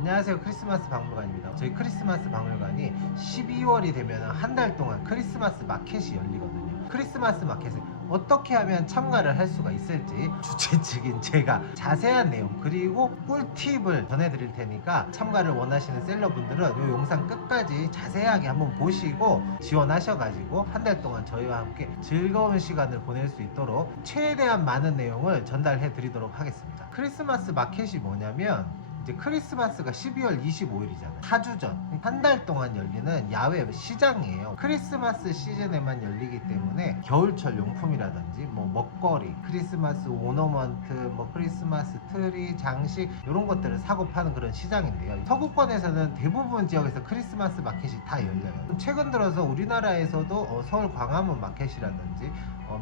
안녕하세요. 크리스마스 박물관입니다. 저희 크리스마스 박물관이 12월이 되면 한 달 동안 크리스마스 마켓이 열리거든요. 크리스마스 마켓에 어떻게 하면 참가를 할 수가 있을지 주최 측인 제가 자세한 내용 그리고 꿀팁을 전해드릴 테니까 참가를 원하시는 셀러분들은 이 영상 끝까지 자세하게 한번 보시고 지원하셔가지고 한 달 동안 저희와 함께 즐거운 시간을 보낼 수 있도록 최대한 많은 내용을 전달해 드리도록 하겠습니다. 크리스마스 마켓이 뭐냐면 이제 크리스마스가 12월 25일이잖아요. 4주 전, 한 달 동안 열리는 야외 시장이에요. 크리스마스 시즌에만 열리기 때문에 겨울철 용품이라든지 뭐 먹거리, 크리스마스 오너먼트, 뭐 크리스마스 트리, 장식 이런 것들을 사고 파는 그런 시장인데요. 서구권에서는 대부분 지역에서 크리스마스 마켓이 다 열려요. 최근 들어서 우리나라에서도 서울 광화문 마켓이라든지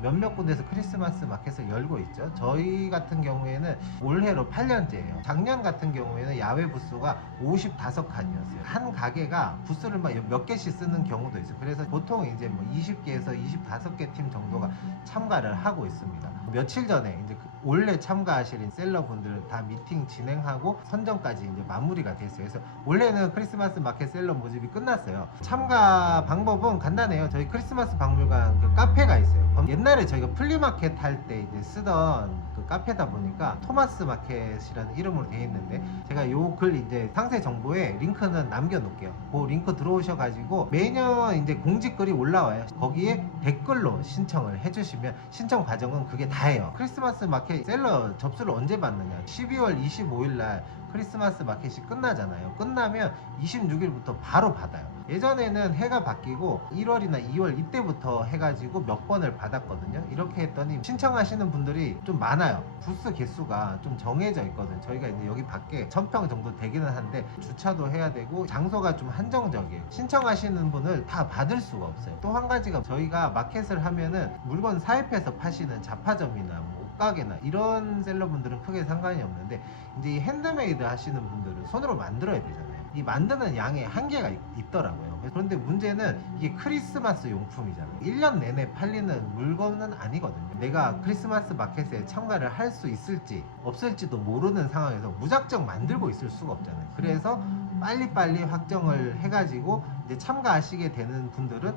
몇몇 군데에서 크리스마스 마켓을 열고 있죠. 저희 같은 경우에는 올해로 8년째예요. 작년 같은 경우에는 야외 부스가 55칸이었어요. 한 가게가 부스를 막 몇 개씩 쓰는 경우도 있어요. 그래서 보통 이제 뭐 20개에서 25개 팀 정도가 참가를 하고 있습니다. 며칠 전에 이제 원래 참가하실 셀러분들 다 미팅 진행하고 선정까지 이제 마무리가 됐어요. 그래서 원래는 크리스마스 마켓 셀러 모집이 끝났어요. 참가 방법은 간단해요. 저희 크리스마스 박물관 그 카페가 있어요. 옛날에 저희가 플리마켓 할 때 이제 쓰던 그 카페다 보니까 토마스 마켓이라는 이름으로 되어 있는데 제가 요 글 이제 상세 정보에 링크는 남겨 놓을게요. 그 링크 들어오셔가지고 매년 이제 공지글이 올라와요. 거기에 댓글로 신청을 해주시면 신청 과정은 그게 다예요. 크리스마스 마켓 셀러 접수를 언제 받느냐? 12월 25일 날 크리스마스 마켓이 끝나잖아요. 끝나면 26일부터 바로 받아요. 예전에는 해가 바뀌고 1월이나 2월 이때부터 해가지고 몇 번을 받았거든요. 이렇게 했더니 신청하시는 분들이 좀 많아요. 부스 개수가 좀 정해져 있거든요. 저희가 이제 여기 밖에 1000평 정도 되기는 한데 주차도 해야 되고 장소가 좀 한정적이에요. 신청하시는 분을 다 받을 수가 없어요. 또 한 가지가 저희가 마켓을 하면은 물건 사입해서 파시는 잡화점이나 뭐 옷가게나 이런 셀러분들은 크게 상관이 없는데 이제 이 핸드메이드 하시는 분들은 손으로 만들어야 되잖아요. 이 만드는 양에 한계가 있더라고요. 그런데 문제는 이게 크리스마스 용품이잖아요. 1년 내내 팔리는 물건은 아니거든요. 내가 크리스마스 마켓에 참가를 할 수 있을지 없을지도 모르는 상황에서 무작정 만들고 있을 수가 없잖아요. 그래서 빨리빨리 확정을 해가지고 이제 참가하시게 되는 분들은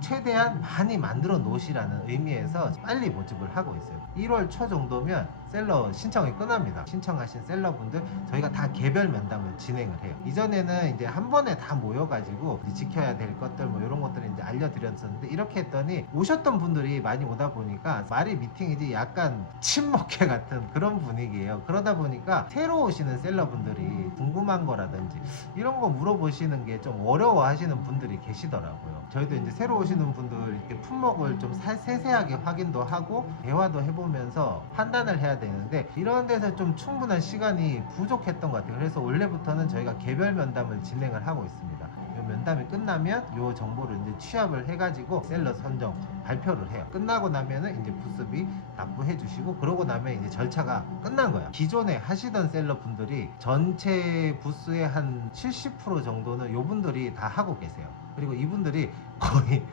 최대한 많이 만들어 놓으시라는 의미에서 빨리 모집을 하고 있어요. 1월 초 정도면 셀러 신청이 끝납니다. 신청하신 셀러분들 저희가 다 개별 면담을 진행을 해요. 이전에는 이제 한 번에 다 모여가지고 이제 지켜야 될 것들 뭐 이런 것들을 이제 알려드렸었는데 이렇게 했더니 오셨던 분들이 많이 오다 보니까 말이 미팅이지 약간 친목회 같은 그런 분위기예요. 그러다 보니까 새로 오시는 셀러분들이 궁금한 거라든지 이런 거 물어보시는 게 좀 어려워하시는 분들이 계시더라고요. 저희도 이제 새로 오시는 분들 이렇게 품목을 좀 세세하게 확인도 하고 대화도 해보면서 판단을 해야 되는데 이런 데서 좀 충분한 시간이 부족했던 것 같아요. 그래서 원래부터는 저희가 개별 면담을 진행을 하고 있습니다. 이 면담이 끝나면 이 정보를 이제 취합을 해가지고 셀러 선정 발표를 해요. 끝나고 나면은 이제 부스비 납부해 주시고 그러고 나면 이제 절차가 끝난 거야. 기존에 하시던 셀러 분들이 전체 부스의 한 70% 정도는 요 분들이 다 하고 계세요. 그리고 이분들이 거의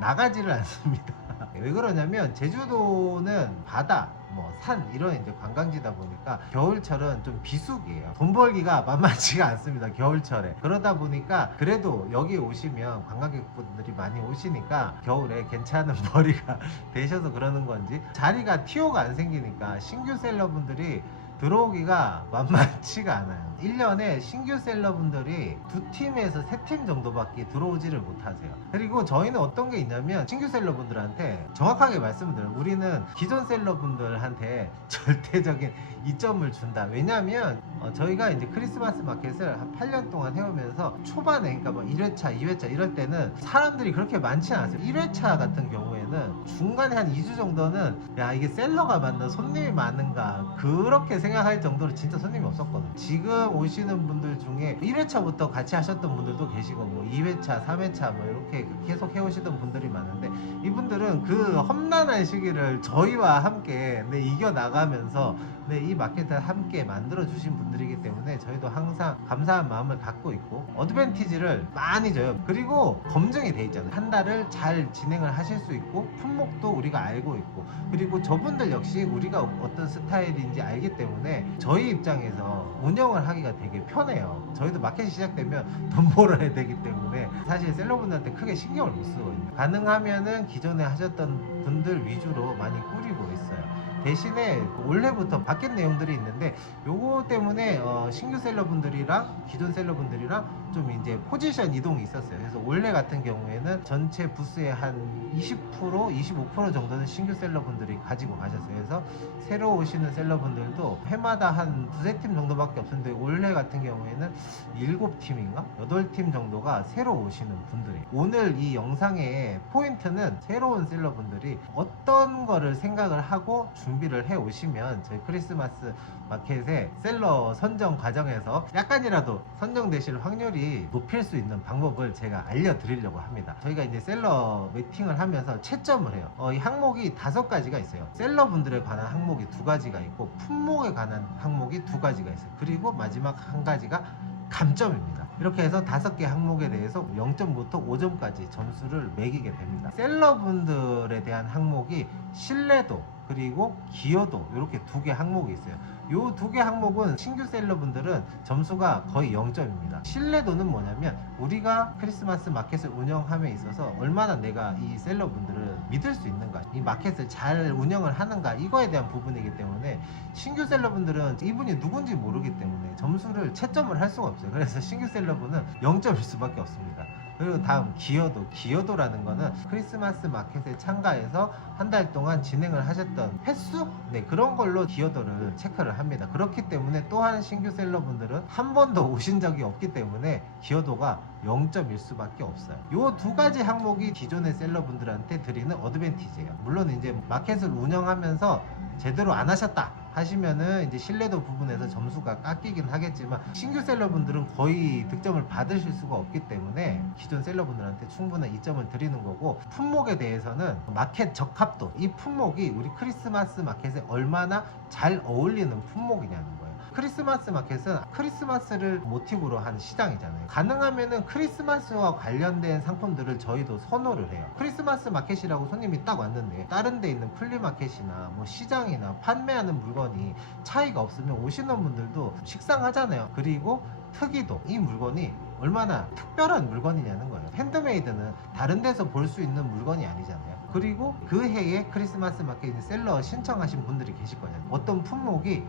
나가지를 않습니다. 왜 그러냐면 제주도는 바다 산 이런 이제 관광지다 보니까 겨울철은 좀 비수기예요. 돈 벌기가 만만치가 않습니다. 겨울철에. 그러다 보니까 그래도 여기 오시면 관광객분들이 많이 오시니까 겨울에 괜찮은 벌이가 되셔서 그러는 건지 자리가 티오가 안 생기니까 신규 셀러분들이 들어오기가 만만치가 않아요. 1년에 신규 셀러분들이 2팀에서 3팀 정도밖에 들어오지를 못하세요. 그리고 저희는 어떤 게 있냐면 신규 셀러분들한테 정확하게 말씀드려요. 우리는 기존 셀러분들한테 절대적인 이점을 준다. 왜냐면 저희가 이제 크리스마스 마켓을 한 8년 동안 해오면서 초반에 그러니까 뭐 1회차, 2회차 이럴 때는 사람들이 그렇게 많지 않았어요. 1회차 같은 경우에는 중간에 한 2주 정도는 야 이게 셀러가 맞나 손님이 많은가 그렇게 생각할 정도로 진짜 손님이 없었거든요. 지금 오시는 분들 중에 1회차부터 같이 하셨던 분들도 계시고 뭐 2회차, 3회차 뭐 이렇게 계속 해오시던 분들이 많은데 이분들은 그 험난한 시기를 저희와 함께 이겨나가면서 이 마켓을 함께 만들어 주신 분들이기 때문에 저희도 항상 감사한 마음을 갖고 있고 어드밴티지를 많이 줘요. 그리고 검증이 돼 있잖아요. 한 달을 잘 진행을 하실 수 있고 그리고 품목도 우리가 알고 있고, 그리고 저분들 역시 우리가 어떤 스타일인지 알기 때문에 저희 입장에서 운영을 하기가 되게 편해요. 저희도 마켓이 시작되면 돈 벌어야 되기 때문에 사실 셀러분들한테 크게 신경을 못 쓰거든요. 가능하면은 기존에 하셨던 분들 위주로 많이 꾸리고 있어요. 대신에 올해부터 바뀐 내용들이 있는데, 요거 때문에 신규 셀러분들이랑 기존 셀러분들이랑 좀 이제 포지션 이동이 있었어요. 그래서 올해 같은 경우에는 전체 부스의 한 20%, 25% 정도는 신규 셀러분들이 가지고 가셨어요. 그래서 새로 오시는 셀러분들도 해마다 한 두세 팀 정도밖에 없었는데, 올해 같은 경우에는 7팀인가? 8팀 정도가 새로 오시는 분들이에요. 오늘 이 영상의 포인트는 새로운 셀러분들이 어떤 거를 생각을 하고 준비를 해 오시면 저희 크리스마스 마켓의 셀러 선정 과정에서 약간이라도 선정되실 확률이 높일 수 있는 방법을 제가 알려드리려고 합니다. 저희가 이제 셀러 미팅을 하면서 채점을 해요. 이 항목이 5가지가 있어요. 셀러분들에 관한 항목이 2가지가 있고, 품목에 관한 항목이 2가지가 있어요. 그리고 마지막 한 가지가 감점입니다. 이렇게 해서 5개 항목에 대해서 0점부터 5점까지 점수를 매기게 됩니다. 셀러분들에 대한 항목이 신뢰도 그리고 기여도, 이렇게 2개 항목이 있어요. 이 2개 항목은 신규 셀러분들은 점수가 거의 0점입니다. 신뢰도는 뭐냐면, 우리가 크리스마스 마켓을 운영함에 있어서 얼마나 내가 이 셀러분들을 믿을 수 있는가, 이 마켓을 잘 운영을 하는가, 이거에 대한 부분이기 때문에 신규 셀러분들은 이분이 누군지 모르기 때문에 점수를 채점을 할 수가 없어요. 그래서 신규 셀러분은 0점일 수밖에 없습니다. 그리고 다음 기여도라는 거는 크리스마스 마켓에 참가해서 한 달 동안 진행을 하셨던 횟수? 네, 그런 걸로 기여도를 체크를 합니다. 그렇기 때문에 또한 신규 셀러분들은 한 번도 오신 적이 없기 때문에 기여도가 0점일 수밖에 없어요. 요 2가지 항목이 기존의 셀러분들한테 드리는 어드밴티지예요. 물론 이제 마켓을 운영하면서 제대로 안 하셨다 하시면은 이제 신뢰도 부분에서 점수가 깎이긴 하겠지만, 신규 셀러분들은 거의 득점을 받으실 수가 없기 때문에 기존 셀러분들한테 충분한 이점을 드리는 거고, 품목에 대해서는 마켓 적합도, 이 품목이 우리 크리스마스 마켓에 얼마나 잘 어울리는 품목이냐는 거예요. 크리스마스 마켓은 크리스마스를 모티브로 한 시장이잖아요. 가능하면은 크리스마스와 관련된 상품들을 저희도 선호를 해요. 크리스마스 마켓이라고 손님이 딱 왔는데 다른 데 있는 플리마켓이나 뭐 시장이나 판매하는 물건이 차이가 없으면 오시는 분들도 식상하잖아요. 그리고 특이도, 이 물건이 얼마나 특별한 물건이냐는 거예요. 핸드메이드는 다른 데서 볼 수 있는 물건이 아니잖아요. 그리고 그 해에 크리스마스 마켓 셀러 신청하신 분들이 계실 거잖아요. 어떤 품목이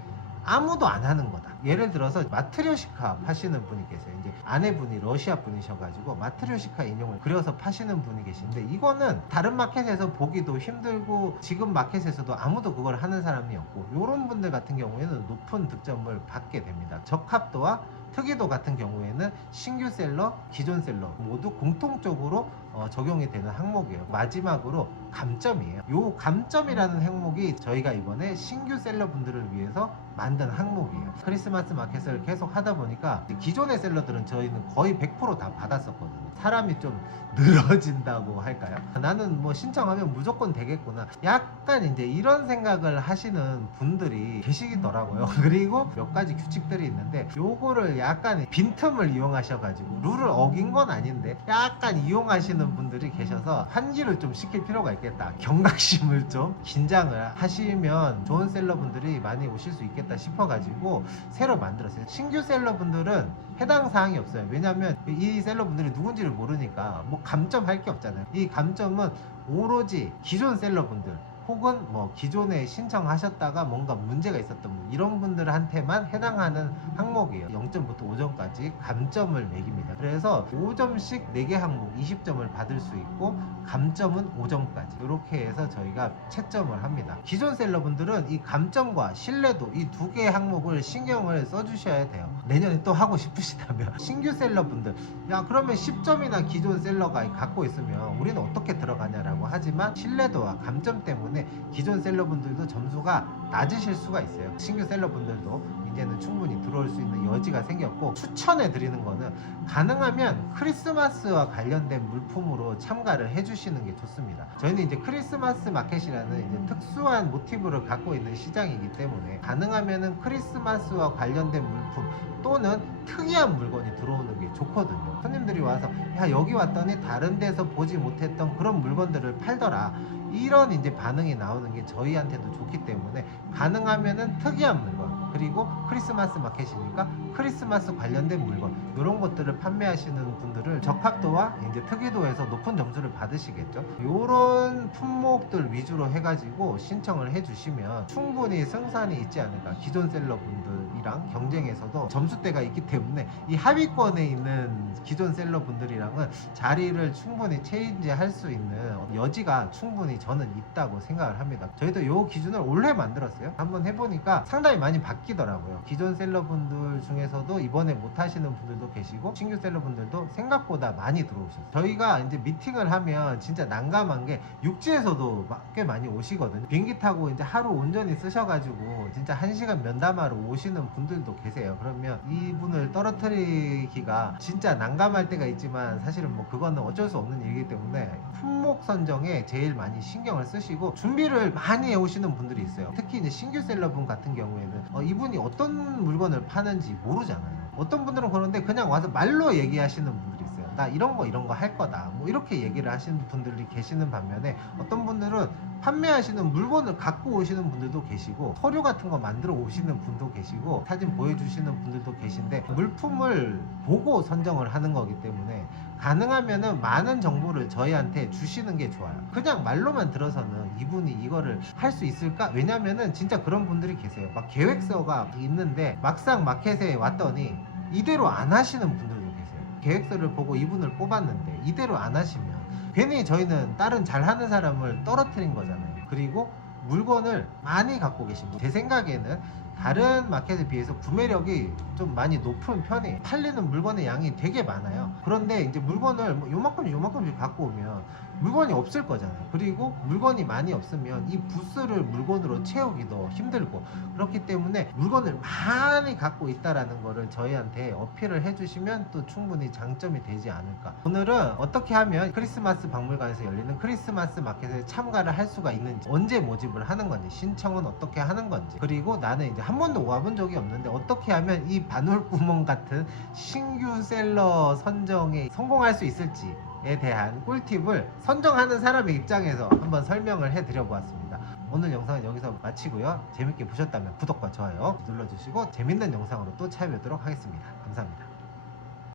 아무도 안 하는 거다. 예를 들어서 마트료시카 파시는 분이 계세요. 이제 아내분이 러시아 분이셔가지고 마트료시카 인형을 그려서 파시는 분이 계신데, 이거는 다른 마켓에서 보기도 힘들고 지금 마켓에서도 아무도 그걸 하는 사람이 없고, 이런 분들 같은 경우에는 높은 득점을 받게 됩니다. 적합도와 특이도 같은 경우에는 신규 셀러, 기존 셀러 모두 공통적으로 적용이 되는 항목이에요. 마지막으로 감점이에요. 이 감점이라는 항목이 저희가 이번에 신규 셀러 분들을 위해서 만든 항목이에요. 크리스마스 마켓을 계속 하다 보니까 기존의 셀러들은 저희는 거의 100% 다 받았었거든요. 사람이 좀 늘어진다고 할까요? 나는 뭐 신청하면 무조건 되겠구나, 약간 이제 이런 생각을 하시는 분들이 계시더라고요. 그리고 몇 가지 규칙들이 있는데, 요거를 약간 빈틈을 이용하셔가지고, 룰을 어긴 건 아닌데 약간 이용하시는 분들이 계셔서 환기를 좀 시킬 필요가 있겠다. 경각심을 좀 긴장을 하시면 좋은 셀러분들이 많이 오실 수 있겠다 싶어가지고 새로 만들었어요. 신규 셀러분들은 해당 사항이 없어요. 왜냐면 이 셀러분들이 누군지를 모르니까 뭐 감점할 게 없잖아요. 이 감점은 오로지 기존 셀러분들 혹은 뭐 기존에 신청하셨다가 뭔가 문제가 있었던 분, 이런 분들한테만 해당하는 항목이에요. 0점부터 5점까지 감점을 매깁니다. 그래서 5점씩 4개 항목 20점을 받을 수 있고, 감점은 5점까지 이렇게 해서 저희가 채점을 합니다. 기존 셀러분들은 이 감점과 신뢰도, 이 2개의 항목을 신경을 써주셔야 돼요. 내년에 또 하고 싶으시다면. 신규 셀러분들, 야 그러면 10점이나 기존 셀러가 갖고 있으면 우리는 어떻게 들어가냐라고 하지만, 신뢰도와 감점 때문에 기존 셀러분들도 점수가 낮으실 수가 있어요. 신규 셀러분들도 이제는 충분히 들어올 수 있는 여지가 생겼고, 추천해 드리는 거는 가능하면 크리스마스와 관련된 물품으로 참가를 해주시는 게 좋습니다. 저희는 이제 크리스마스 마켓이라는 이제 특수한 모티브를 갖고 있는 시장이기 때문에 가능하면은 크리스마스와 관련된 물품 또는 특이한 물건이 들어오는 게 좋거든요. 손님들이 와서 야, 여기 왔더니 다른 데서 보지 못했던 그런 물건들을 팔더라, 이런 이제 반응이 나오는 게 저희한테도 좋기 때문에 가능하면은 특이한 물건, 그리고 크리스마스 마켓이니까 크리스마스 관련된 물건, 이런 것들을 판매하시는 분들을 적합도와 이제 특이도에서 높은 점수를 받으시겠죠. 이런 품목들 위주로 해가지고 신청을 해주시면 충분히 승산이 있지 않을까. 기존 셀러분들이랑 경쟁에서도 점수대가 있기 때문에 이 하위권에 있는 기존 셀러분들이랑은 자리를 충분히 체인지할 수 있는 여지가 충분히 저는 있다고 생각을 합니다. 저희도 이 기준을 올해 만들었어요. 한번 해보니까 상당히 많이 바뀌더라고요. 기존 셀러분들 중에서도 이번에 못 하시는 분들도 계시고 신규 셀러분들도 생각보다 많이 들어오셨어요. 저희가 이제 미팅을 하면 진짜 난감한 게 육지에서도 꽤 많이 오시거든요. 비행기 타고 이제 하루 온전히 쓰셔가지고 진짜 1시간 면담하러 오시는 분들도 계세요. 그러면 이분을 떨어뜨리기가 진짜 난감할 때가 있지만 사실은 뭐 그거는 어쩔 수 없는 일이기 때문에 품목 선정에 제일 많이 신경을 쓰시고 준비를 많이 해오시는 분들이 있어요. 특히 이제 신규 셀러분 같은 경우에는 이분이 어떤 물건을 파는지 모르잖아요. 어떤 분들은 그런데 그냥 와서 말로 얘기하시는 분들이 있어요. 나 이런 거 할 거다, 뭐 이렇게 얘기를 하시는 분들이 계시는 반면에 어떤 분들은 판매하시는 물건을 갖고 오시는 분들도 계시고 서류 같은 거 만들어 오시는 분도 계시고 사진 보여주시는 분들도 계신데, 물품을 보고 선정을 하는 거기 때문에 가능하면은 많은 정보를 저희한테 주시는 게 좋아요. 그냥 말로만 들어서는 이분이 이거를 할 수 있을까? 왜냐면은 진짜 그런 분들이 계세요. 막 계획서가 있는데 막상 마켓에 왔더니 이대로 안 하시는 분들도 계세요. 계획서를 보고 이분을 뽑았는데 이대로 안 하시면 괜히 저희는 다른 잘하는 사람을 떨어뜨린 거잖아요. 그리고 물건을 많이 갖고 계신 분, 제 생각에는 다른 마켓에 비해서 구매력이 좀 많이 높은 편이에요. 팔리는 물건의 양이 되게 많아요. 그런데 이제 물건을 뭐 요만큼씩 갖고 오면 물건이 없을 거잖아요. 그리고 물건이 많이 없으면 이 부스를 물건으로 채우기도 힘들고, 그렇기 때문에 물건을 많이 갖고 있다라는 거를 저희한테 어필을 해주시면 또 충분히 장점이 되지 않을까. 오늘은 어떻게 하면 크리스마스 박물관에서 열리는 크리스마스 마켓에 참가를 할 수가 있는지, 언제 모집을 하는 건지, 신청은 어떻게 하는 건지, 그리고 나는 이제 한 번도 와본 적이 없는데 어떻게 하면 이 바늘구멍 같은 신규 셀러 선정에 성공할 수 있을지에 대한 꿀팁을 선정하는 사람의 입장에서 한번 설명을 해드려 보았습니다. 오늘 영상은 여기서 마치고요. 재밌게 보셨다면 구독과 좋아요 눌러주시고 재밌는 영상으로 또 찾아뵙도록 하겠습니다. 감사합니다.